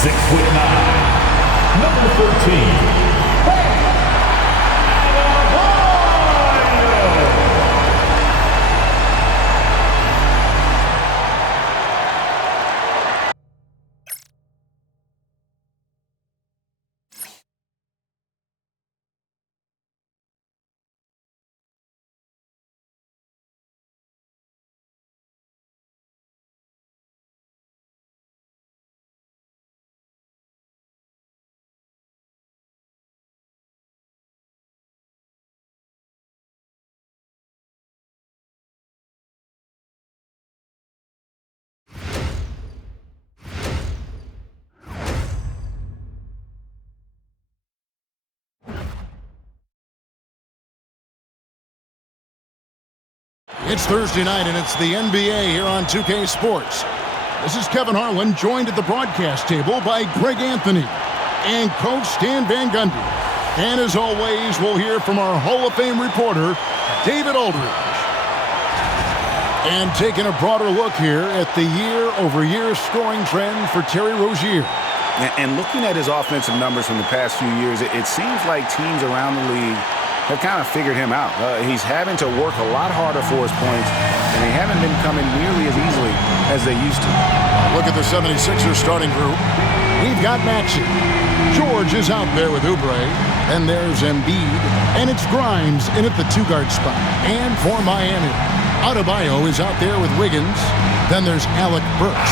6'9", number 13. It's Thursday night, and it's the NBA here on 2K Sports. This is Kevin Harlan, joined at the broadcast table by Greg Anthony and Coach Stan Van Gundy. And as always, we'll hear from our Hall of Fame reporter, David Aldridge. And taking a broader look here at the year-over-year scoring trend for Terry Rozier. And looking at his offensive numbers from the past few years, it seems like teams around the league have kind of figured him out. He's having to work a lot harder for his points, and they haven't been coming nearly as easily as they used to. Look at the 76ers starting group. We've got Maxey. George is out there with Oubre. And there's Embiid. And it's Grimes in at the two-guard spot. And for Miami, Adebayo is out there with Wiggins. Then there's Alec Burks.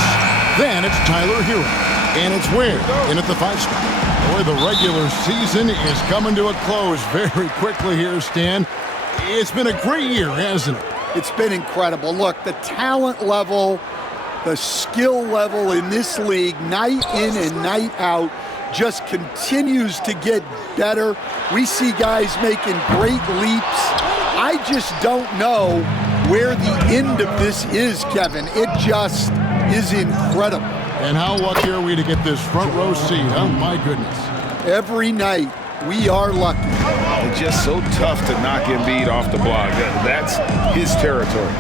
Then it's Tyler Hero. And it's Ware in at the 5 spot. Boy, the regular season is coming to a close very quickly here, Stan. It's been a great year, hasn't it? It's been incredible. Look, the talent level, the skill level in this league, night in and night out, just continues to get better. We see guys making great leaps. I just don't know where the end of this is, Kevin. It just is incredible. And how lucky are we to get this front row seat, huh? My goodness. Every night, we are lucky. It's just so tough to knock Embiid off the block. That's his territory.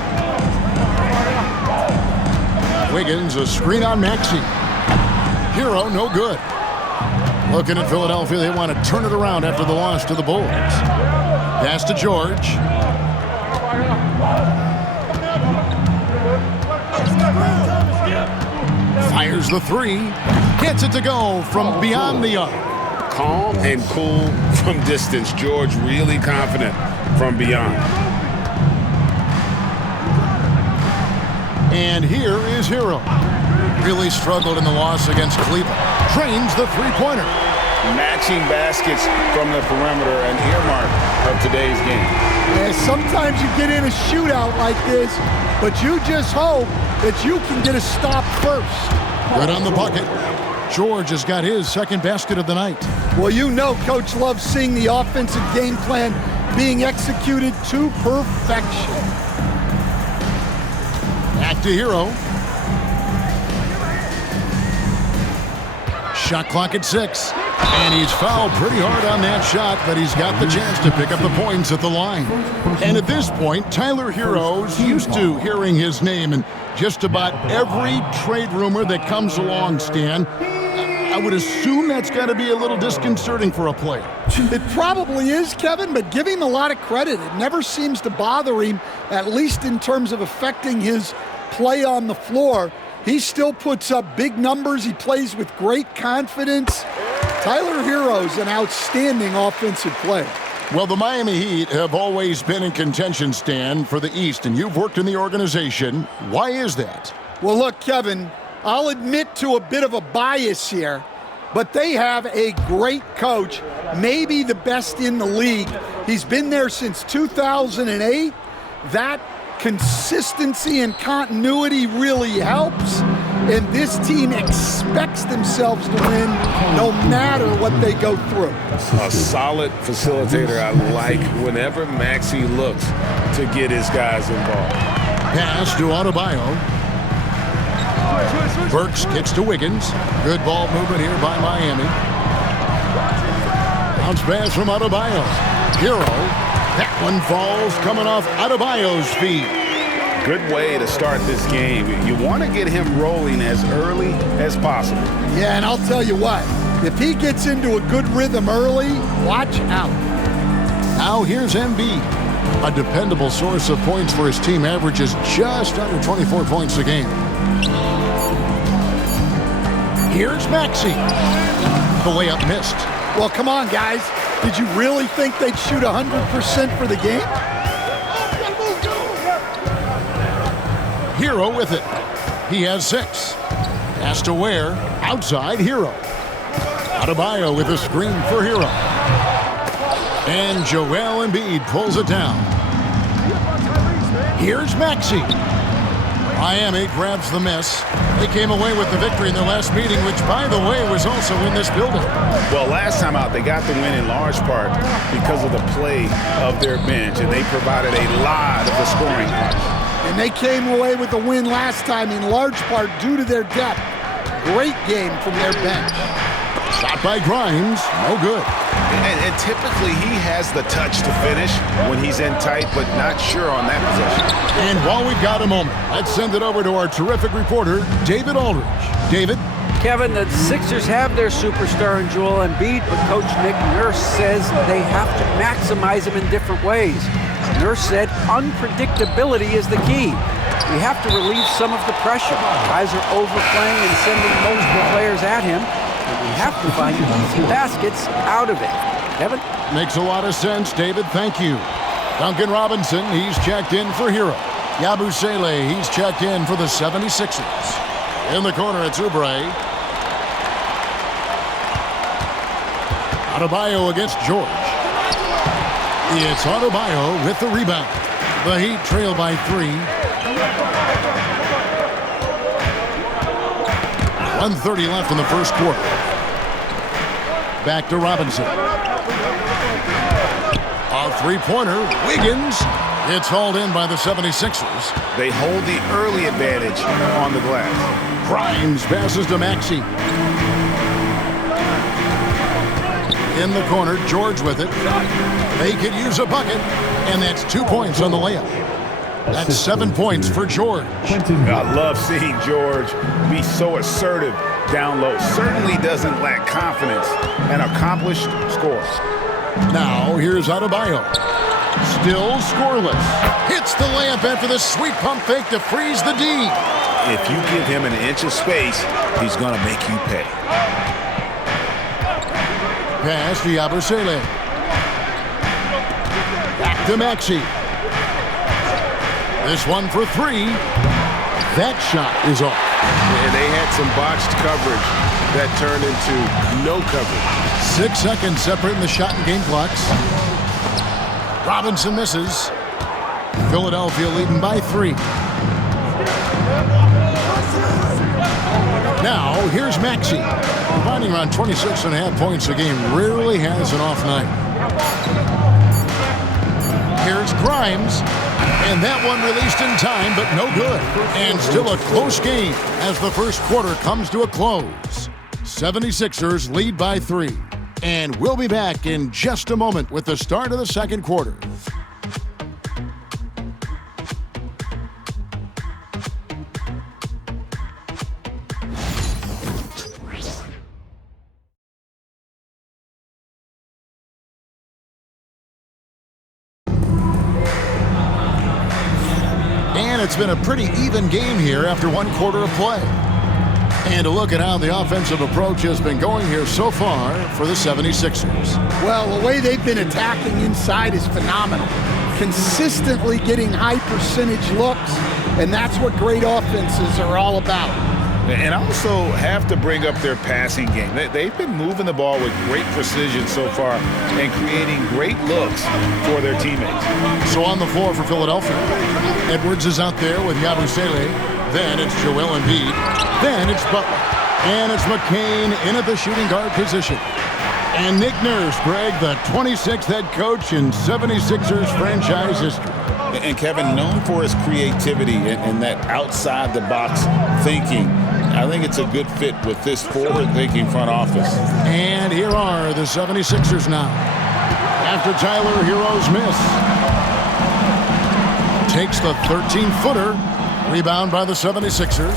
Wiggins, a screen on Maxey. Hero, no good. Looking at Philadelphia, they want to turn it around after the loss to the Bulls. Pass to George. Fires the three. Gets it to go from beyond the arc. Calm and cool from distance. George really confident from beyond. And here is Hero. Really struggled in the loss against Cleveland. Trains the three-pointer. Matching baskets from the perimeter, an earmark of today's game. Yeah, sometimes you get in a shootout like this, but you just hope that you can get a stop first. Good on the bucket. George has got his second basket of the night. Well, you know Coach loves seeing the offensive game plan being executed to perfection. Back to Hero. Shot clock at 6. And he's fouled pretty hard on that shot, but he's got the chance to pick up the points at the line. And at this point, Tyler Hero's used to hearing his name in just about every trade rumor that comes along, Stan. I would assume that's got to be a little disconcerting for a player. It probably is, Kevin, but give him a lot of credit. It never seems to bother him, at least in terms of affecting his play on the floor. He still puts up big numbers. He plays with great confidence. Tyler Hero's an outstanding offensive player. Well, the Miami Heat have always been in contention, Stan, for the East, and you've worked in the organization. Why is that? Well, look, Kevin, I'll admit to a bit of a bias here, but they have a great coach, maybe the best in the league. He's been there since 2008. That consistency and continuity really helps, and this team expects themselves to win no matter what they go through. A solid facilitator. I like whenever Maxey looks to get his guys involved. Pass to Adebayo. Burks kicks to Wiggins. Good ball movement here by Miami. Bounce pass from Adebayo. Hero. That one falls coming off Adebayo's feet. good way to start this game. You want to get him rolling as early as possible. Yeah, and I'll tell you what, if he gets into a good rhythm early, watch out. Now here's Embiid. A dependable source of points for his team, averages just under 24 points a game. Here's Maxey. The layup missed. Well, come on, guys. Did you really think they'd shoot 100% for the game? Hero with it. He has 6. Pass to Ware. Outside, Hero. Adebayo with a screen for Hero. And Joel Embiid pulls it down. Here's Maxey. Miami grabs the miss. They came away with the victory in their last meeting, which, by the way, was also in this building. Well, last time out, they got the win in large part because of the play of their bench, and they provided a lot of the scoring. And they came away with the win last time in large part due to their depth. Great game from their bench. Shot by Grimes, no good. And typically he has the touch to finish when he's in tight, but not sure on that possession. And while we've got a moment, let's send it over to our terrific reporter, David Aldridge. David? Kevin, the Sixers have their superstar in Joel Embiid, but Coach Nick Nurse says they have to maximize him in different ways. Nurse said unpredictability is the key. We have to relieve some of the pressure. Guys are overplaying and sending multiple players at him. We have to find easy baskets out of it. Kevin? Makes a lot of sense, David. Thank you. Duncan Robinson, he's checked in for Hero. Yabusele, he's checked in for the 76ers. In the corner, it's Oubre. Adebayo against George. It's Adebayo with the rebound. The Heat trail by 3. 1:30 left in the first quarter. Back to Robinson. A three-pointer. Wiggins. It's hauled in by the 76ers. They hold the early advantage on the glass. Grimes passes to Maxey. In the corner, George with it. They could use a bucket, and that's 2 points on the layup. That's 7 points for George. I love seeing George be so assertive down low. Certainly doesn't lack confidence. An accomplished scorer. Now, here's Adebayo. Still scoreless. Hits the layup after the sweet pump fake to freeze the D. If you give him an inch of space, he's going to make you pay. Pass to Yabusele. Back to Maxey. This one for 3. That shot is off. And they had some botched coverage that turned into no coverage. 6 seconds separating the shot and game clocks. Robinson misses. Philadelphia leading by 3. Now, here's Maxey. Providing around 26.5 points a game. Rarely has an off night. Here's Grimes. And that one released in time, but no good. And still a close game as the first quarter comes to a close. 76ers lead by 3. And we'll be back in just a moment with the start of the second quarter. And it's been a pretty even game here after 1 quarter of play. And a look at how the offensive approach has been going here so far for the 76ers. Well, the way they've been attacking inside is phenomenal. Consistently getting high percentage looks, and that's what great offenses are all about. And also have to bring up their passing game. They've been moving the ball with great precision so far and creating great looks for their teammates. So on the floor for Philadelphia, Edwards is out there with Yabusele. Then it's Joel Embiid. Then it's Butler. And it's McCain in at the shooting guard position. And Nick Nurse, Greg, the 26th head coach in 76ers franchise history. And Kevin, known for his creativity and that outside-the-box thinking, I think it's a good fit with this forward-thinking front office. And here are the 76ers now. After Tyler Hero's miss. takes the 13-footer. Rebound by the 76ers.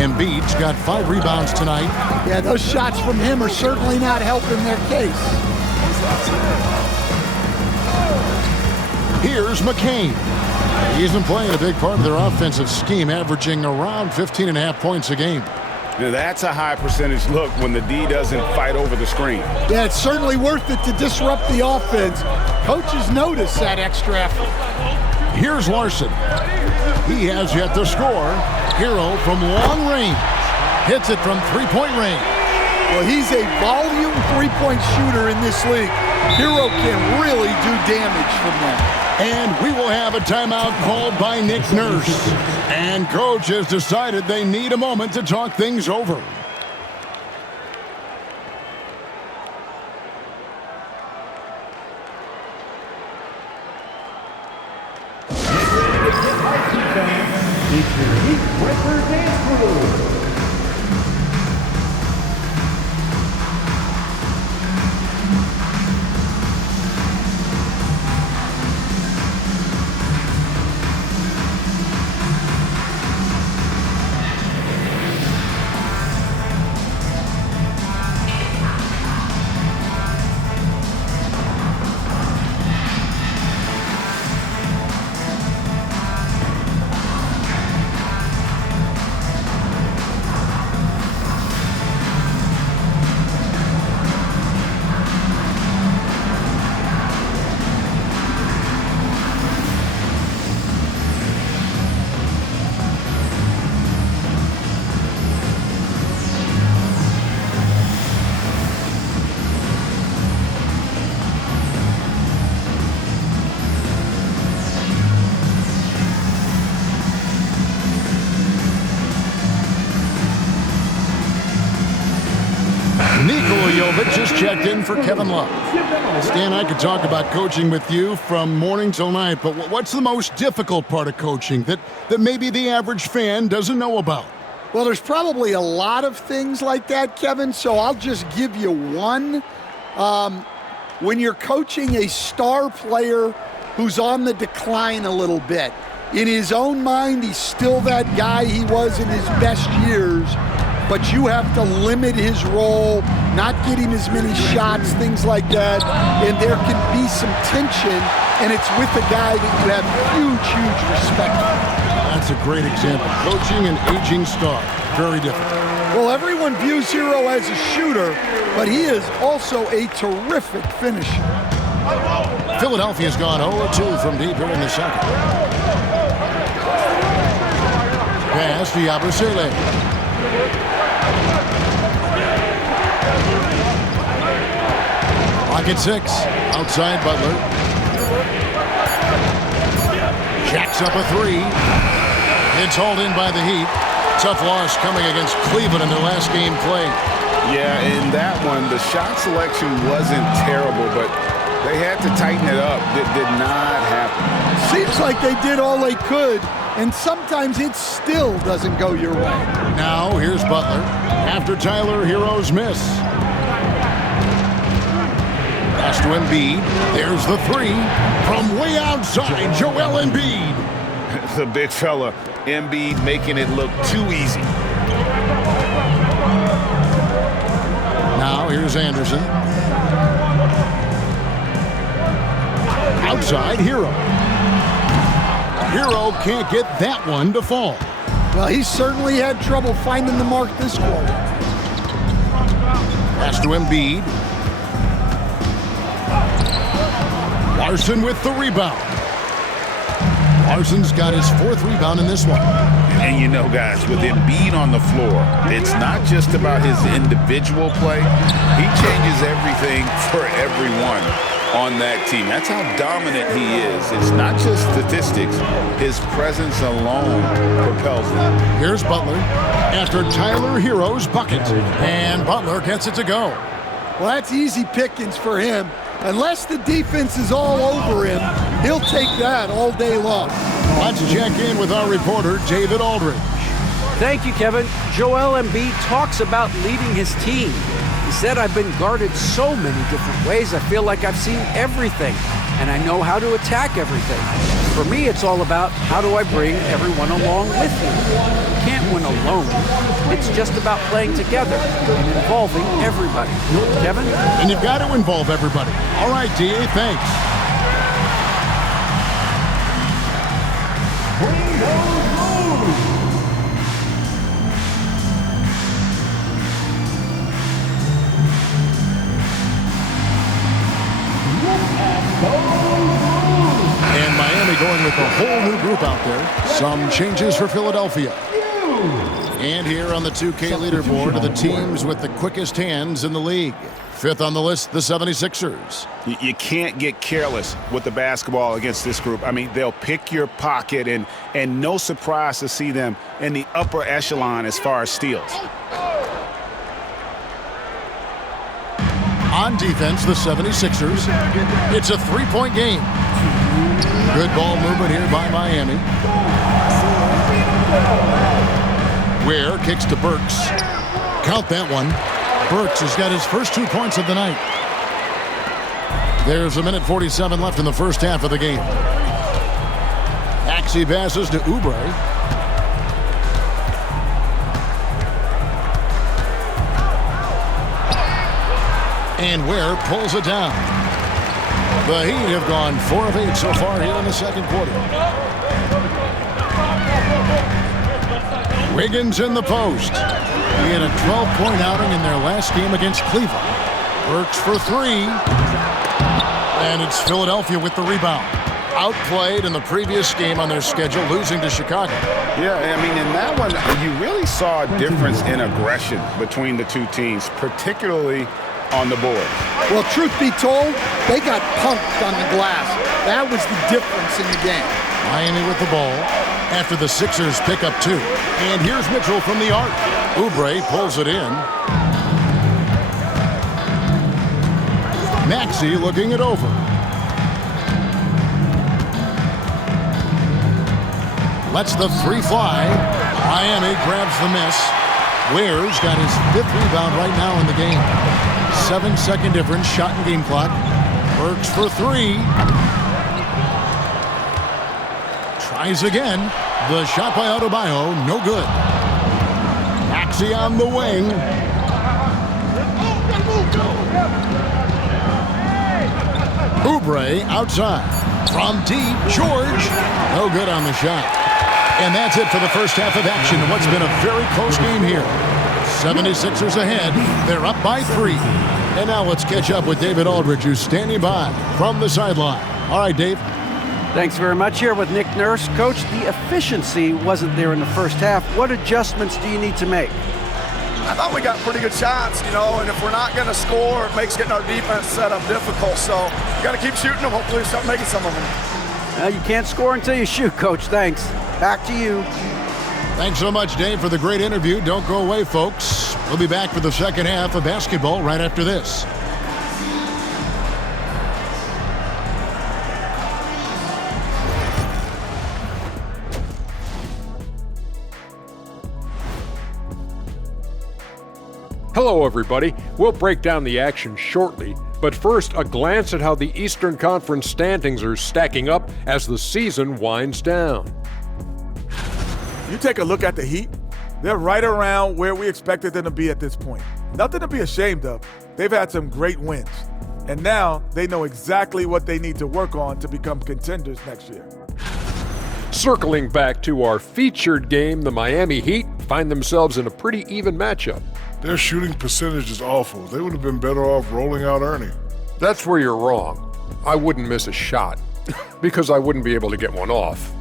Embiid's got 5 rebounds tonight. Yeah, those shots from him are certainly not helping their case. Here's McCain. He's been playing a big part of their offensive scheme, averaging around 15.5 points a game. Now, that's a high percentage look when the D doesn't fight over the screen. Yeah, it's certainly worth it to disrupt the offense. Coaches notice that extra effort. Here's Larson. He has yet to score. Hero from long range. Hits it from three-point range. Well, he's a volume three-point shooter in this league. Hero can really do damage from that. And we will have a timeout called by Nick Nurse. And coach has decided they need a moment to talk things over. Just checked in for Kevin Love. Stan, I could talk about coaching with you from morning till night, but what's the most difficult part of coaching that maybe the average fan doesn't know about? Well, there's probably a lot of things like that, Kevin, so I'll just give you one. When you're coaching a star player who's on the decline a little bit, in his own mind, he's still that guy he was in his best years, but you have to limit his role, not get him as many shots, things like that, and there can be some tension, and it's with a guy that you have huge respect for. That's a great example. Coaching an aging star, very different. Well, everyone views Hero as a shooter, but he is also a terrific finisher. Philadelphia's gone 0-2 from deep here in the second. Pass to Yabusele. Pocket 6, outside Butler. Jacks up a 3. It's hauled in by the Heat. Tough loss coming against Cleveland in their last game played. Yeah, in that one, the shot selection wasn't terrible, but they had to tighten it up. It did not happen. Seems like they did all they could, and sometimes it still doesn't go your way. Now, here's Butler after Tyler Hero's miss. Pass to Embiid. There's the 3 from way outside, Joel Embiid. The big fella, Embiid, making it look too easy. Now, here's Anderson. Outside, Hero. Hero can't get that one to fall. Well, he certainly had trouble finding the mark this quarter. Pass to Embiid. Larson with the rebound. Larson's got his 4th rebound in this one. And you know, guys, with Embiid on the floor, it's not just about his individual play. He changes everything for everyone on that team. That's how dominant he is. It's not just statistics. His presence alone propels them. Here's Butler after Tyler Hero's bucket. And Butler gets it to go. Well, that's easy pickings for him. Unless the defense is all over him, he'll take that all day long. Let's check in with our reporter, David Aldridge. Thank you, Kevin. Joel Embiid talks about leading his team. He said, "I've been guarded so many different ways. I feel like I've seen everything, and I know how to attack everything." For me, it's all about how do I bring everyone along with me. You can't win alone. It's just about playing together and involving everybody. Kevin? And you've got to involve everybody. All right, D.A., thanks. Bring those moves. And Miami going with a whole new group out there. Some changes for Philadelphia. And here on the 2K leaderboard are the teams with the quickest hands in the league. Fifth on the list, the 76ers. You can't get careless with the basketball against this group. I mean, they'll pick your pocket, and no surprise to see them in the upper echelon as far as steals. On defense, the 76ers. It's a three-point game. Good ball movement here by Miami. Ware kicks to Burks. Count that one. Burks has got his first 2 points of the night. There's a minute 47 left in the first half of the game. Maxey passes to Oubre. And Ware pulls it down. The Heat have gone 4 of 8 so far here in the second quarter. Wiggins in the post. He had a 12-point outing in their last game against Cleveland. Burks for 3. And it's Philadelphia with the rebound. Outplayed in the previous game on their schedule, losing to Chicago. Yeah, I mean, in that one, you really saw a difference in aggression between the two teams, particularly on the board. Well, truth be told, they got punked on the glass. That was the difference in the game. Miami with the ball after the Sixers pick up 2. And here's Mitchell from the arc. Oubre pulls it in. Maxey looking it over. Lets the 3 fly. Miami grabs the miss. Ware's got his 5th rebound right now in the game. 7-second difference, shot and game clock. Burks for 3. Tries again. The shot by Adebayo, no good. Maxey on the wing. Oubre outside. From deep, George. No good on the shot. And that's it for the first half of action in what's been a very close game here. 76ers ahead. They're up by 3. And now let's catch up with David Aldridge, who's standing by from the sideline. All right, Dave. Thanks very much. Here with Nick Nurse. Coach, the efficiency wasn't there in the first half. What adjustments do you need to make? I thought we got pretty good shots, and if we're not going to score, it makes getting our defense set up difficult. So you got to keep shooting them. Hopefully we start making some of them. Well, you can't score until you shoot, Coach. Thanks. Back to you. Thanks so much, Dave, for the great interview. Don't go away, folks. We'll be back for the second half of basketball right after this. Hello, everybody. We'll break down the action shortly, but first, a glance at how the Eastern Conference standings are stacking up as the season winds down. You take a look at the Heat, they're right around where we expected them to be at this point. Nothing to be ashamed of. They've had some great wins, and now they know exactly what they need to work on to become contenders next year. Circling back to our featured game, the Miami Heat find themselves in a pretty even matchup. Their shooting percentage is awful. They would have been better off rolling out Ernie. That's where you're wrong. I wouldn't miss a shot because I wouldn't be able to get one off.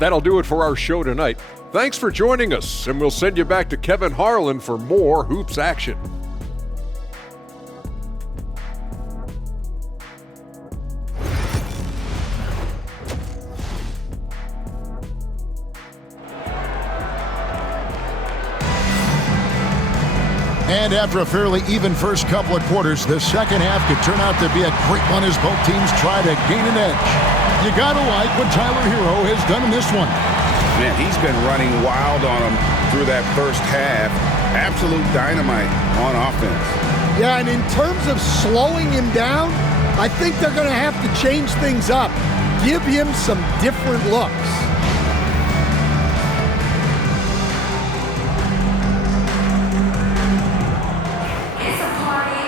That'll do it for our show tonight. Thanks for joining us, and we'll send you back to Kevin Harlan for more hoops action. And after a fairly even first couple of quarters, the second half could turn out to be a great one as both teams try to gain an edge. You gotta like what Tyler Hero has done in this one. Man, he's been running wild on them through that first half. Absolute dynamite on offense. Yeah, and in terms of slowing him down, I think they're going to have to change things up. Give him some different looks.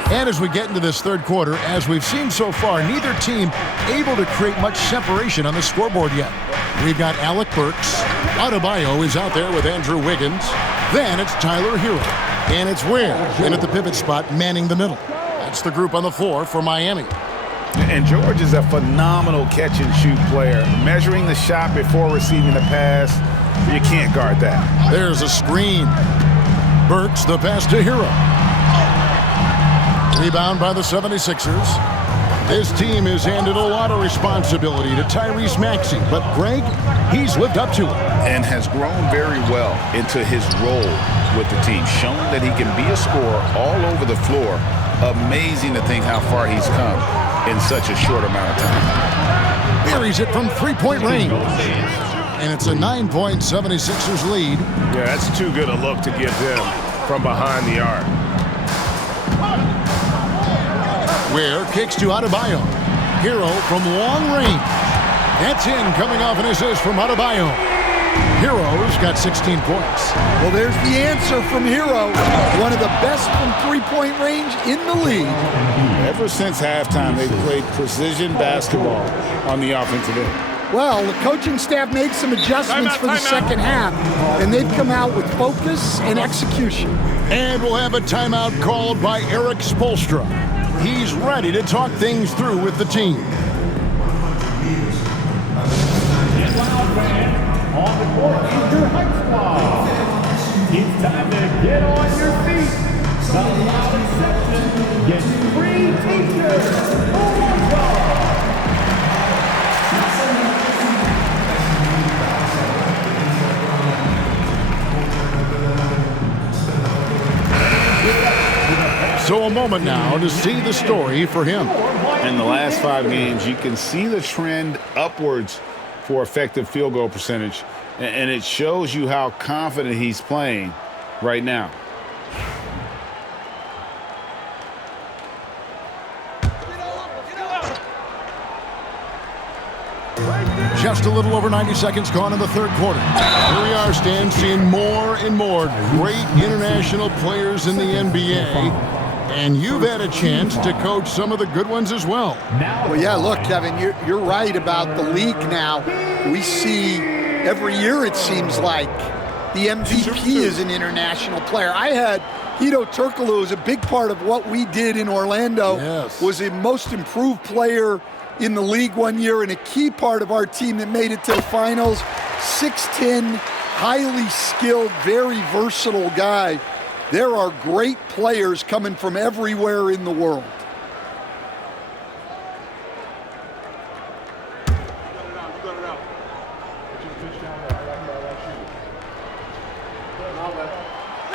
And as we get into this third quarter, as we've seen so far, neither team able to create much separation on the scoreboard yet. We've got Alec Burks. Adebayo is out there with Andrew Wiggins. Then it's Tyler Hero. And it's Ware in at the pivot spot, manning the middle. That's the group on the floor for Miami. And George is a phenomenal catch-and-shoot player. Measuring the shot before receiving the pass, you can't guard that. There's a screen. Burks the pass to Hero. Rebound by the 76ers. This team has handed a lot of responsibility to Tyrese Maxey, but Greg, he's lived up to it. And has grown very well into his role with the team, shown that he can be a scorer all over the floor. Amazing to think how far he's come in such a short amount of time. Buries it from three-point range. And it's a 9-point 76ers lead. Yeah, that's too good a look to give them from behind the arc. Ware kicks to Adebayo. Hero from long range. That's in, coming off an assist from Adebayo. Hero's got 16 points. Well, there's the answer from Hero. One of the best from three-point range in the league. Ever since halftime, they've played precision basketball on the offensive end. Well, the coaching staff made some adjustments for the second half, and they've come out with focus and execution. And we'll have a timeout called by Eric Spoelstra. He's ready to talk things through with the team. On the court is your hype squad. It's time to get on your feet. The loudest section gets free t-shirts. So a moment now to see the story for him. In the last 5 games, you can see the trend upwards for effective field goal percentage, and it shows you how confident he's playing right now. Just a little over 90 seconds gone in the third quarter. Here we are, Stan, seeing more and more great international players in the NBA. And you've had a chance to coach some of the good ones as well. Well, yeah, look, Kevin, you're right about the league now. We see every year, it seems like, the MVP is an international player. I had Hedo Turkoglu as a big part of what we did in Orlando. Yes. Was a most improved player in the league one year and a key part of our team that made it to the finals. 6'10", highly skilled, very versatile guy. There are great players coming from everywhere in the world.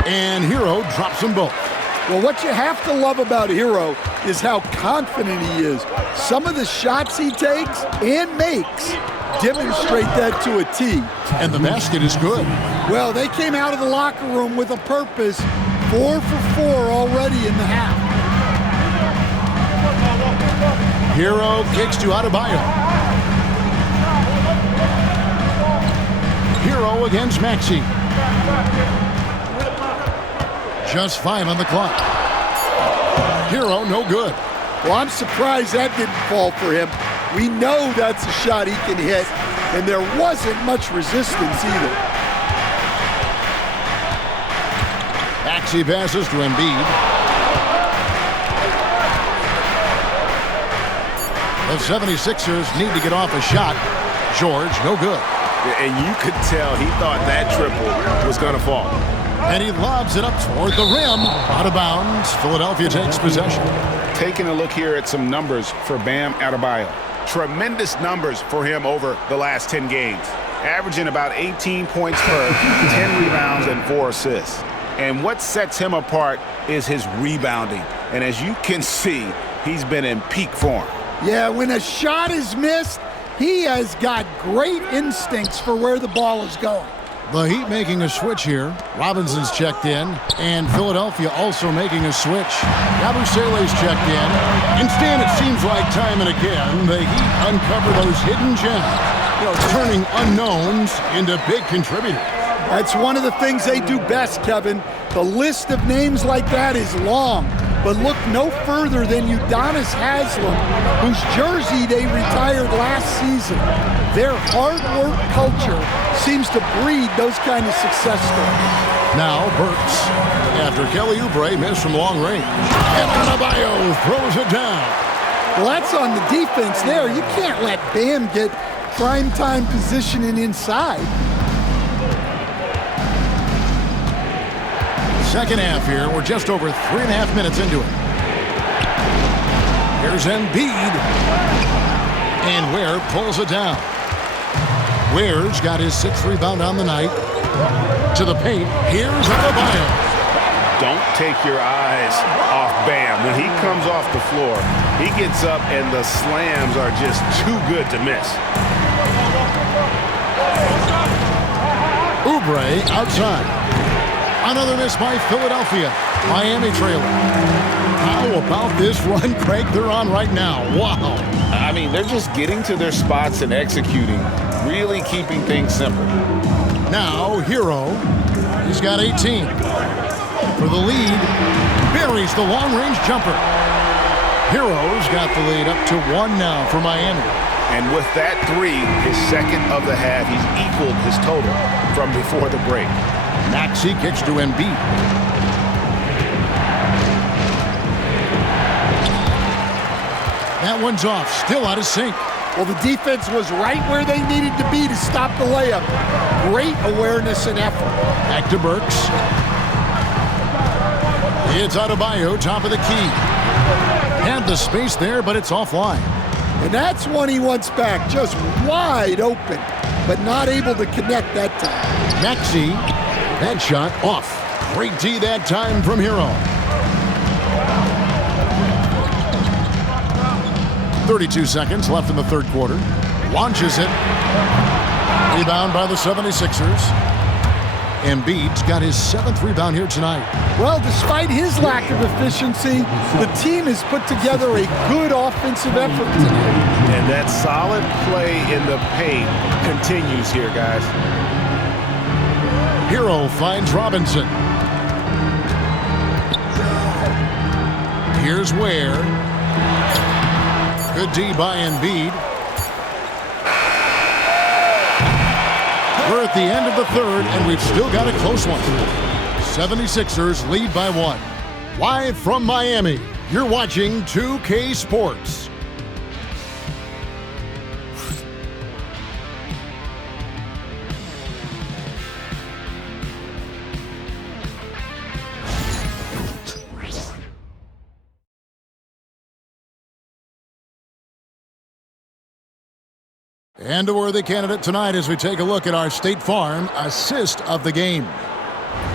And Hero drops them both. Well, what you have to love about Hero is how confident he is. Some of the shots he takes and makes demonstrate that to a T. And the basket is good. Well, they came out of the locker room with a purpose. 4 for 4 already in the half. Hero kicks to Adebayo. Hero against Maxey. Just 5 on the clock. Hero, no good. Well, I'm surprised that didn't fall for him. We know that's a shot he can hit, and there wasn't much resistance either. Maxey passes to Embiid. The 76ers need to get off a shot. George, no good. And you could tell he thought that triple was going to fall. And he lobs it up toward the rim. Out of bounds. Philadelphia takes possession. Taking a look here at some numbers for Bam Adebayo. Tremendous numbers for him over the last 10 games. Averaging about 18 points per, 10 rebounds, and 4 assists. And what sets him apart is his rebounding. And as you can see, he's been in peak form. Yeah, when a shot is missed, he has got great instincts for where the ball is going. The Heat making a switch here. Robinson's checked in, and Philadelphia also making a switch. Yabusele's checked in. Instead, it seems like time and again, the Heat uncover those hidden gems, turning unknowns into big contributors. That's one of the things they do best, Kevin. The list of names like that is long, but look no further than Udonis Haslem, whose jersey they retired last season. Their hard work culture seems to breed those kind of success stories. Now Burks, after Kelly Oubre missed from long range. And Adebayo throws it down. Well, that's on the defense there. You can't let Bam get primetime positioning inside. Second half here. We're just over 3.5 minutes into it. Here's Embiid. And Ware pulls it down. Ware's got his 6th rebound on the night. To the paint. Here's Adebayo. Don't take your eyes off Bam. When he comes off the floor, he gets up and the slams are just too good to miss. Oubre outside. Another miss by Philadelphia. Miami trailing. How about this run, Craig, they're on right now? Wow. I mean, they're just getting to their spots and executing, really keeping things simple. Now, Hero. He's got 18. For the lead, buries the long-range jumper. Hero's got the lead up to 1 now for Miami. And with that 3, his second of the half, he's equaled his total from before the break. Maxey kicks to Embiid. That one's off, still out of sync. Well, the defense was right where they needed to be to stop the layup. Great awareness and effort. Back to Burks. It's Adebayo, top of the key. Had the space there, but it's offline. And that's one he wants back, just wide open, but not able to connect that time. Maxey, that shot off. Great D that time from Hero. 32 seconds left in the third quarter. Launches it. Rebound by the 76ers. Embiid's got his 7th rebound here tonight. Well, despite his lack of efficiency, the team has put together a good offensive effort tonight. And that solid play in the paint continues here, guys. Hero finds Robinson. Here's Ware. Good D by Embiid. We're at the end of the third, and we've still got a close one. 76ers lead by 1. Live from Miami, you're watching 2K Sports. And a worthy candidate tonight as we take a look at our State Farm assist of the game.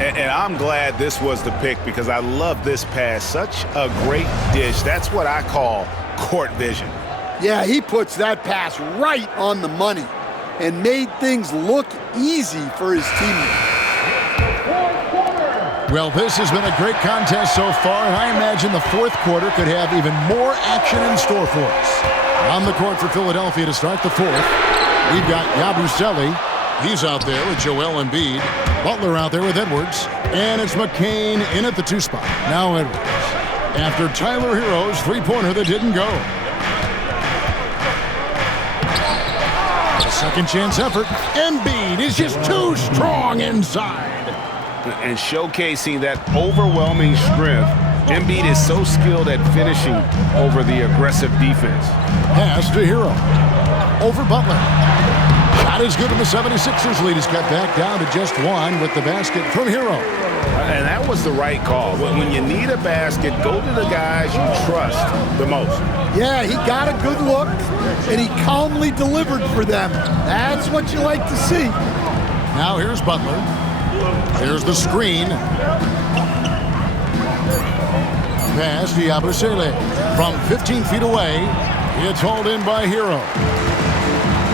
And I'm glad this was the pick because I love this pass. Such a great dish. That's what I call court vision. Yeah, he puts that pass right on the money and made things look easy for his teammates. Well, this has been a great contest so far, and I imagine the fourth quarter could have even more action in store for us. On the court for Philadelphia to start the fourth, we've got Yabusele. He's out there with Joel Embiid. Butler out there with Edwards. And it's McCain in at the 2 spot. Now Edwards. After Tyler Hero's three-pointer that didn't go. A second chance effort. Embiid is just too strong inside. And showcasing that overwhelming strength. Embiid is so skilled at finishing over the aggressive defense. Pass to Hero. Over Butler. Shot is good, and the 76ers lead is cut back down to just 1 with the basket from Hero. And that was the right call. When you need a basket, go to the guys you trust the most. Yeah, he got a good look, and he calmly delivered for them. That's what you like to see. Now here's Butler. There's the screen. Pass to Yabusele. From 15 feet away, it's hauled in by Hero.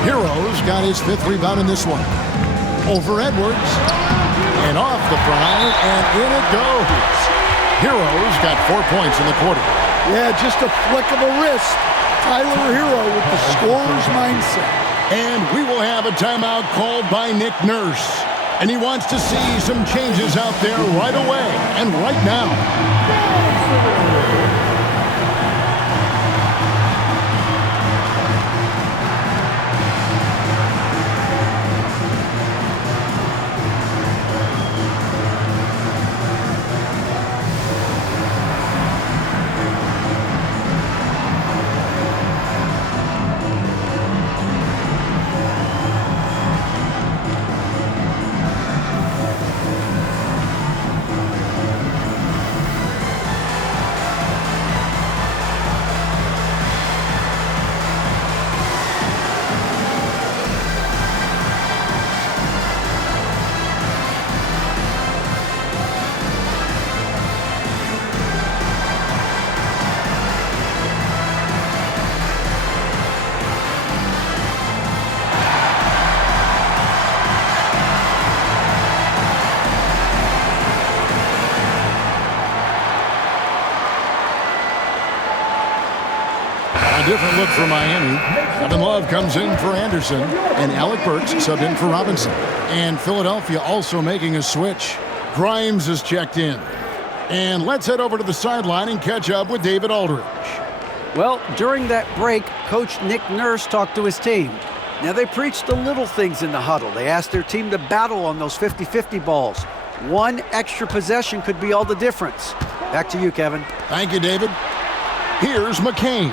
Hero's got his 5th rebound in this one. Over Edwards. And off the front, and in it goes. Hero's got 4 points in the quarter. Yeah, just a flick of a wrist. Tyler Hero with the scorer's mindset. And we will have a timeout called by Nick Nurse. And he wants to see some changes out there right away and right now. A different look for Miami. Kevin Love comes in for Anderson, and Alec Burks subbed in for Robinson. And Philadelphia also making a switch. Grimes is checked in. And let's head over to the sideline and catch up with David Aldridge. Well, during that break, Coach Nick Nurse talked to his team. Now, they preached the little things in the huddle. They asked their team to battle on those 50-50 balls. One extra possession could be all the difference. Back to you, Kevin. Thank you, David. Here's McCain.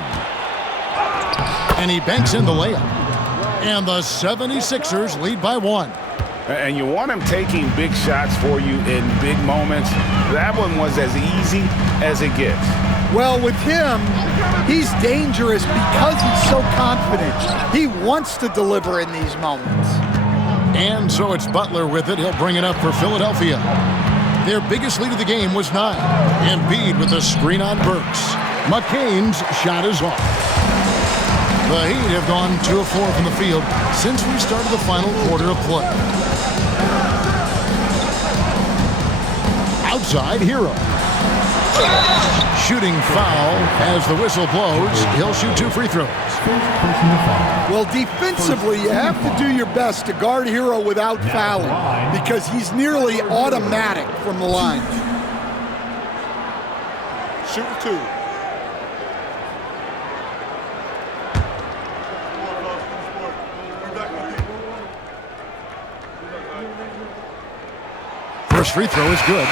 And he banks in the layup. And the 76ers lead by 1. And you want him taking big shots for you in big moments. That one was as easy as it gets. Well, with him, he's dangerous because he's so confident. He wants to deliver in these moments. And so it's Butler with it. He'll bring it up for Philadelphia. Their biggest lead of the game was 9. Embiid with a screen on Burks. McCain's shot is off. The Heat have gone 2 of 4 from the field since we started the final quarter of play. Outside, Hero. Shooting foul as the whistle blows. He'll shoot 2 free throws. Well, defensively, you have to do your best to guard Hero without fouling because he's nearly automatic from the line. Shoot 2. First free throw is good.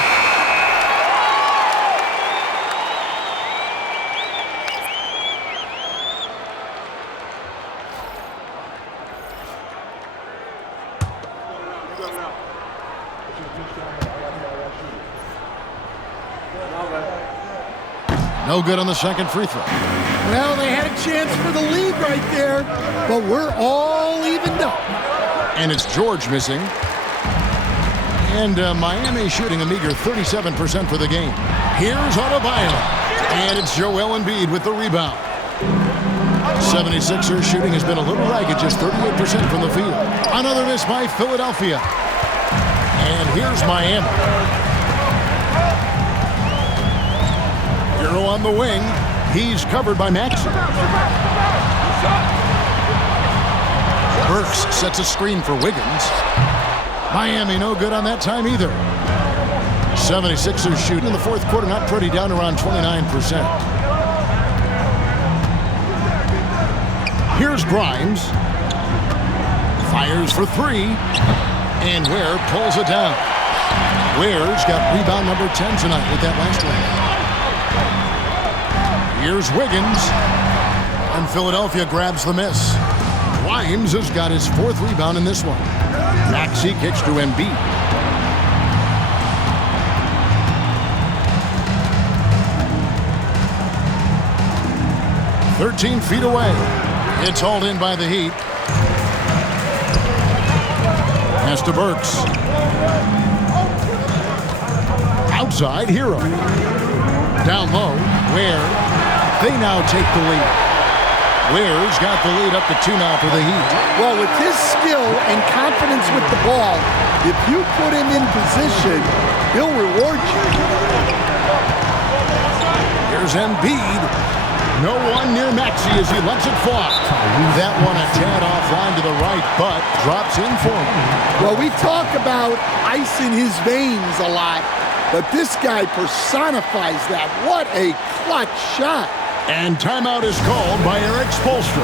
No good on the second free throw. Well, they had a chance for the lead right there, but we're all evened up. And it's George missing. And Miami shooting a meager 37% for the game. Here's Adebayo. And it's Joel Embiid with the rebound. 76ers shooting has been a little ragged, just 38% from the field. Another miss by Philadelphia. And here's Miami. Hero on the wing. He's covered by Maxey. Burks sets a screen for Wiggins. Miami no good on that time either. 76ers shooting in the fourth quarter, not pretty, down around 29%. Here's Grimes. Fires for 3. And Ware pulls it down. Ware's got rebound number 10 tonight with that last one. Here's Wiggins. And Philadelphia grabs the miss. Grimes has got his 4th rebound in this one. Maxey kicks to Embiid. "13 feet away. It's hauled in by the Heat. Pass to Burks. Outside, Hero. Down low, Ware. They now take the lead. Ware's got the lead up to 2 now for the Heat. Well, with his skill and confidence with the ball, if you put him in position, he'll reward you. Here's Embiid. No one near Maxey as he lets it fly. That one a tad offline to the right, but drops in for him. Well, we talk about ice in his veins a lot, but this guy personifies that. What a clutch shot. And timeout is called by Eric Spoelstra.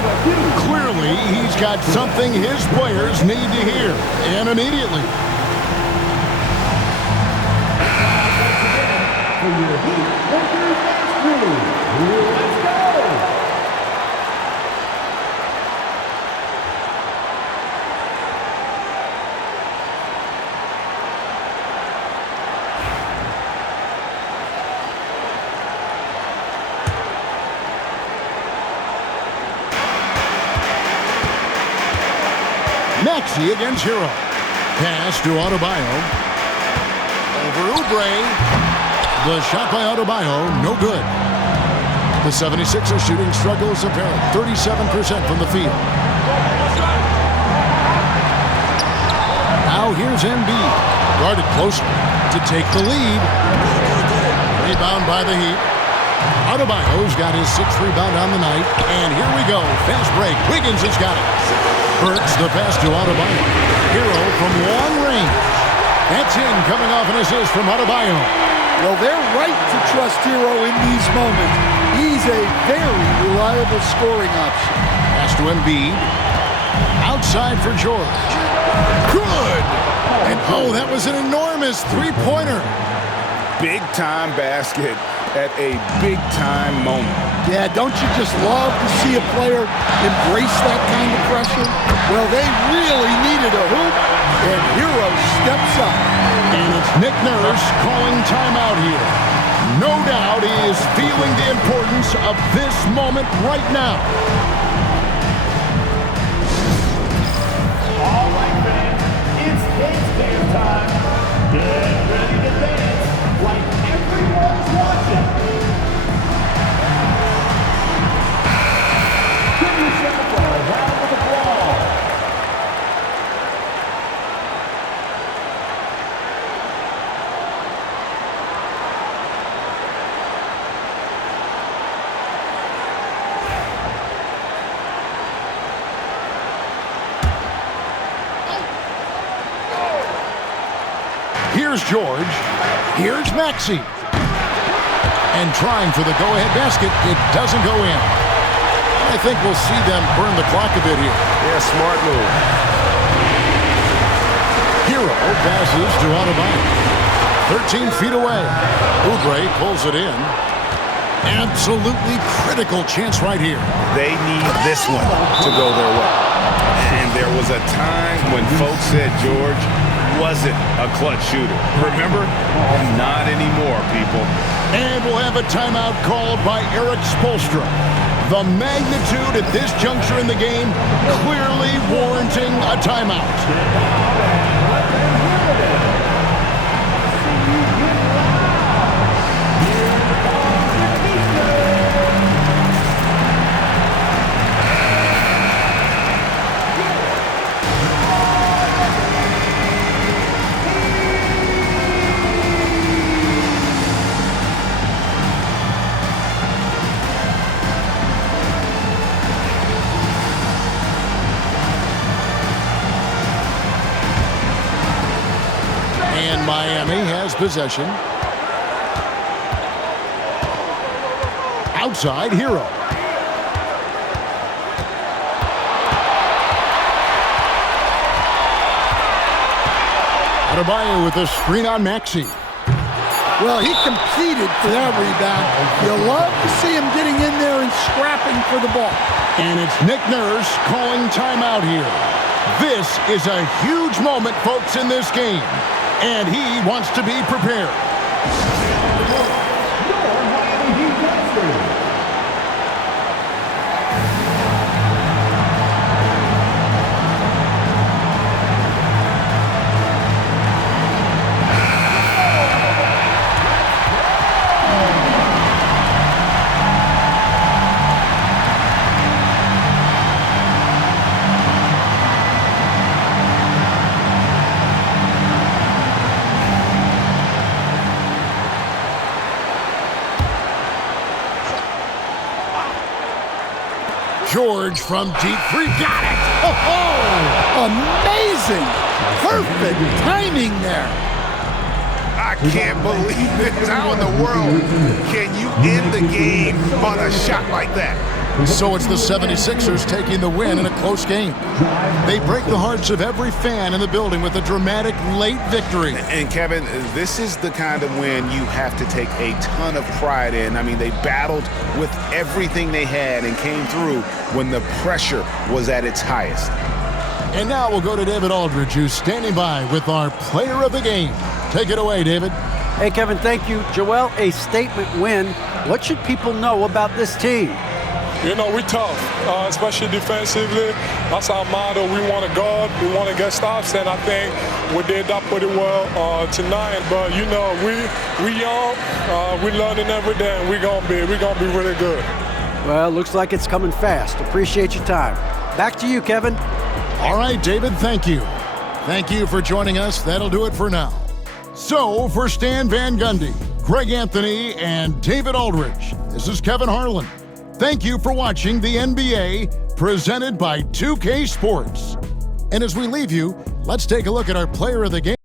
Clearly, he's got something his players need to hear, and immediately. Let's go! Maxey against Hero. Pass to Adebayo. Over Oubre. The shot by Adebayo, no good. The 76ers shooting struggles apparent. 37% from the field. Now here's Embiid. Guarded closer to take the lead. Rebound by the Heat. Adebayo's got his 6th rebound on the night. And here we go. Fast break. Wiggins has got it. Burks the pass to Adebayo. Hero from long range. That's in, coming off an assist from Adebayo. Well, they're right to trust Hero in these moments. He's a very reliable scoring option. Pass to Embiid. Outside for George. Good! And oh, that was an enormous three-pointer. Big-time basket at a big-time moment. Yeah, don't you just love to see a player embrace that kind of pressure? Well, they really needed a hoop, and Hero steps up. And it's Nick Nurse calling timeout here. No doubt he is feeling the importance of this moment right now. All right, fans, it's dance time. Get ready to dance like everyone's watching. Give yourself a round of applause. Here's George. Here's Maxey. And trying for the go-ahead basket. It doesn't go in. I think we'll see them burn the clock a bit here. Yeah, smart move. Hero passes to Adebayo. 13 feet away. Oubre pulls it in. Absolutely critical chance right here. They need this one to go their way. And there was a time when folks said George wasn't a clutch shooter. Remember? Not anymore, people. And we'll have a timeout called by Eric Spoelstra. The magnitude at this juncture in the game clearly warranting a timeout. Miami has possession. Outside, Hero. Adebayo with a screen on Maxey. Well, he competed for that rebound. You love to see him getting in there and scrapping for the ball. And it's Nick Nurse calling timeout here. This is a huge moment, folks, in this game. And he wants to be prepared. George from deep three. Got it! Oh! Amazing! Perfect timing there. I can't believe this. How in the world can you end the game on a shot like that? So it's the 76ers taking the win in a close game. They break the hearts of every fan in the building with a dramatic late victory. And Kevin, this is the kind of win you have to take a ton of pride in. I mean, they battled with everything they had and came through when the pressure was at its highest. And now we'll go to David Aldridge, who's standing by with our player of the game. Take it away, David. Hey, Kevin, thank you. Joel, a statement win. What should people know about this team? You know, we tough, especially defensively. That's our motto. We want to guard, we want to get stops, and I think we did that pretty well tonight. But you know, we young, we learning every day, and we're gonna be really good. Well, looks like it's coming fast. Appreciate your time. Back to you, Kevin. All right, David, thank you. Thank you for joining us. That'll do it for now. So, for Stan Van Gundy, Greg Anthony, and David Aldridge, this is Kevin Harlan. Thank you for watching the NBA, presented by 2K Sports. And as we leave you, let's take a look at our player of the game.